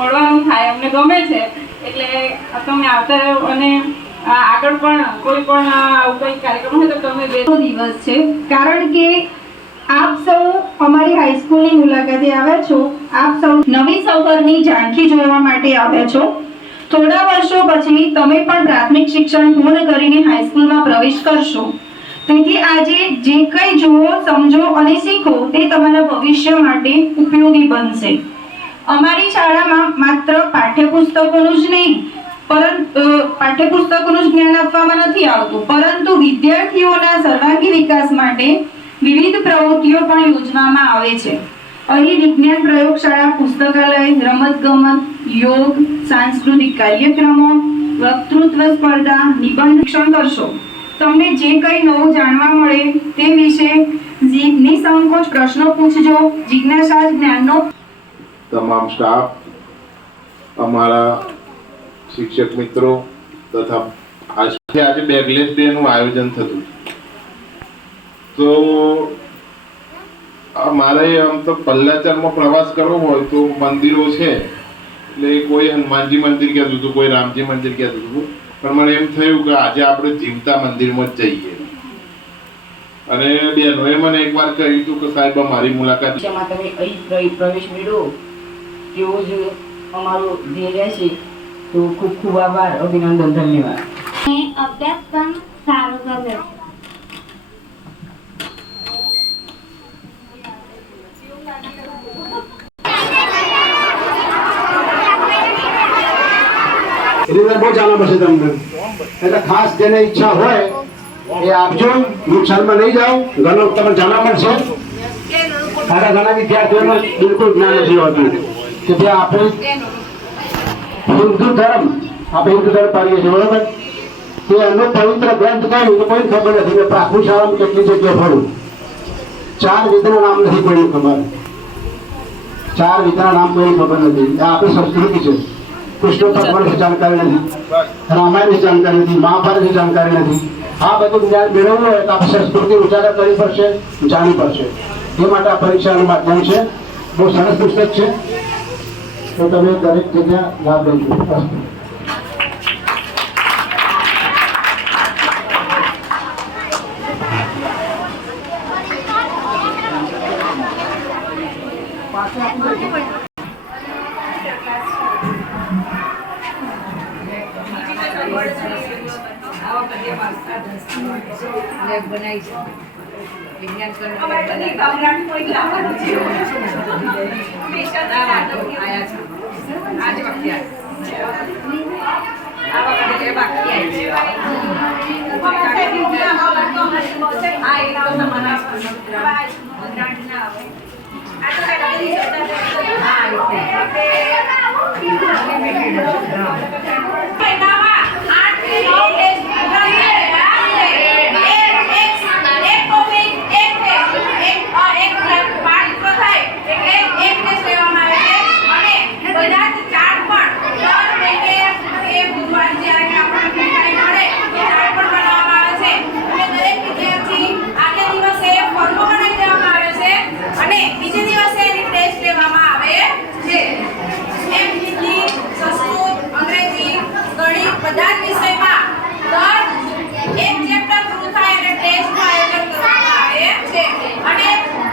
મળવાનું થાય અમને ગમે છે એટલે તમે આવતા રહો અને આગળ પણ કોઈ પણ આવું કોઈ કાર્યક્રમ હોય તો તમે દિવસ છે કારણ કે આપ સૌ અમારી હાઈસ્કૂલની મુલાકાતે આવ્યા છો, આપ સૌ નવી સૌકરની ઝાંખી જોવા માટે આવ્યા છો। થોડા વર્ષો પછી તમે પણ પ્રાથમિક શિક્ષણ પૂર્ણ કરીને હાઈસ્કૂલમાં પ્રવેશ કરશો, તેથી આજે જે કંઈ જુઓ, સમજો અને શીખો તે તમારા ભવિષ્ય માટે ઉપયોગી બનશે। અમારી શાળામાં માત્ર પાઠ્યપુસ્તકોનું જ નહીં પાઠ્યપુસ્તકોનું જ જ્ઞાન આપવામાં નથી આવતું, પરંતુ વિદ્યાર્થીઓના સર્વાંગી વિકાસ માટે વિવિધ પ્રવૃત્તિઓ પણ યોજવામાં આવે છે। અહીં વિજ્ઞાન પ્રયોગશાળા, પુસ્તકાલય, રમતગમત, યોગ, સાંસ્કૃતિક કાર્યક્રમો, વક્તૃત્વ સ્પર્ધા, નિબંધ શિક્ષણ કરશો। તમને જે કંઈ નવું જાણવા મળે તે વિશે નિસંકોચ પ્રશ્નો પૂછજો। જિજ્ઞાસા જ્ઞાનનો તમામ સ્ટાફ, અમારા શિક્ષક મિત્રો તથા આજે બેગલેસ ડે નું આયોજન થતું, તો મારે આમ તો પલ્લાચરમાં પ્રવાસ કરવો હોય તો મંદિરો છે, એટલે કોઈ હનુમાનજી મંદિર કહેતું હતું, કોઈ રામજી મંદિર કહેતું હતું, પણ મને એમ થયું કે આજે આપણે જીવતા મંદિરમાં જ જઈએ। અને બહેનોએ મને એકવાર કહ્યું હતું કે સાહેબ મારી મુલાકાત તમે અહીં પ્રવેશ મેળવો તેવું જ અમારું ધ્યેય રહેશે। તો ખૂબ ખૂબ આભાર, અભિનંદન, ધન્યવાદ। અભ્યાસ પણ સારો ગમ્યો। એટલે બહુ જાણવા મળશે તમને, એટલે ખાસ જેને ઈચ્છા હોય એ આપજો, નુકસાનમાં નહીં જાઓ, ઘણું તમને જાણવા મળશે। મારા ઘણા વિદ્યાર્થીઓને બિલકુલ જ્ઞાન નથી હોતું કે જે આપણે હિન્દુ ધર્મ પાડીએ છીએ, બરોબર, કે એનો પવિત્ર ગ્રંથ કયું તો કોઈ ખબર નથી। મેં પ્રાથમિક શાળામાં કેટલી જગ્યાએ ભણ્યું, 4 વેદના નામ નથી કોઈને ખબર, 4 વેદના નામ કોઈને ખબર નથી। આ આપણી સંસ્કૃતિ છે। કૃષ્ણ ભગવાનની જાણકારી નથી, રામાયણની જાણકારી નથી, મહાભારતની જાણકારી નથી। આ બધું જ્ઞાન મેળવવું હોય તો આપણે સંસ્કૃતિ ઉજાગર કરવી પડશે, જાણવી પડશે। એ માટે આ પરીક્ષાનું માધ્યમ છે। બહુ સરસ પુસ્તક છે, તો તમે દરેક જગ્યા લાભ લેજો। પાછળ બધા જ વિષયમાં દર એક ચેપ્ટર પૂરું થાય એટલે ટેસ્ટનું આયોજન કરવામાં આવે છે અને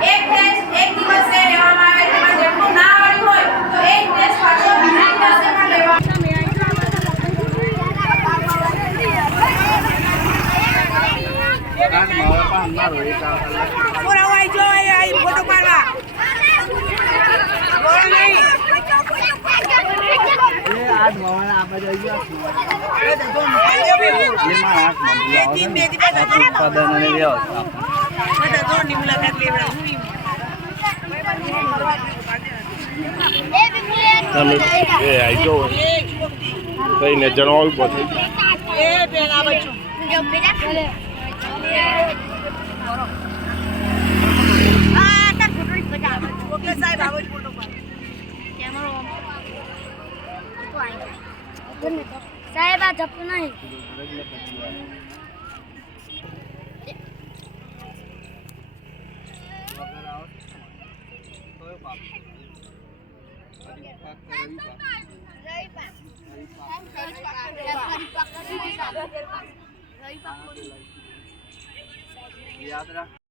એક ટેસ્ટ એક દિવસે લેવામાં આવે તેમાં જેટલું ના આવડ્યું હોય તો એક ટેસ્ટ પાછો બીજા દિવસે પણ લેવામાં ફોટો પાડવા કઈને જણાવવું પડે સાહેબ આ જપતું નહીં યાદ રાખ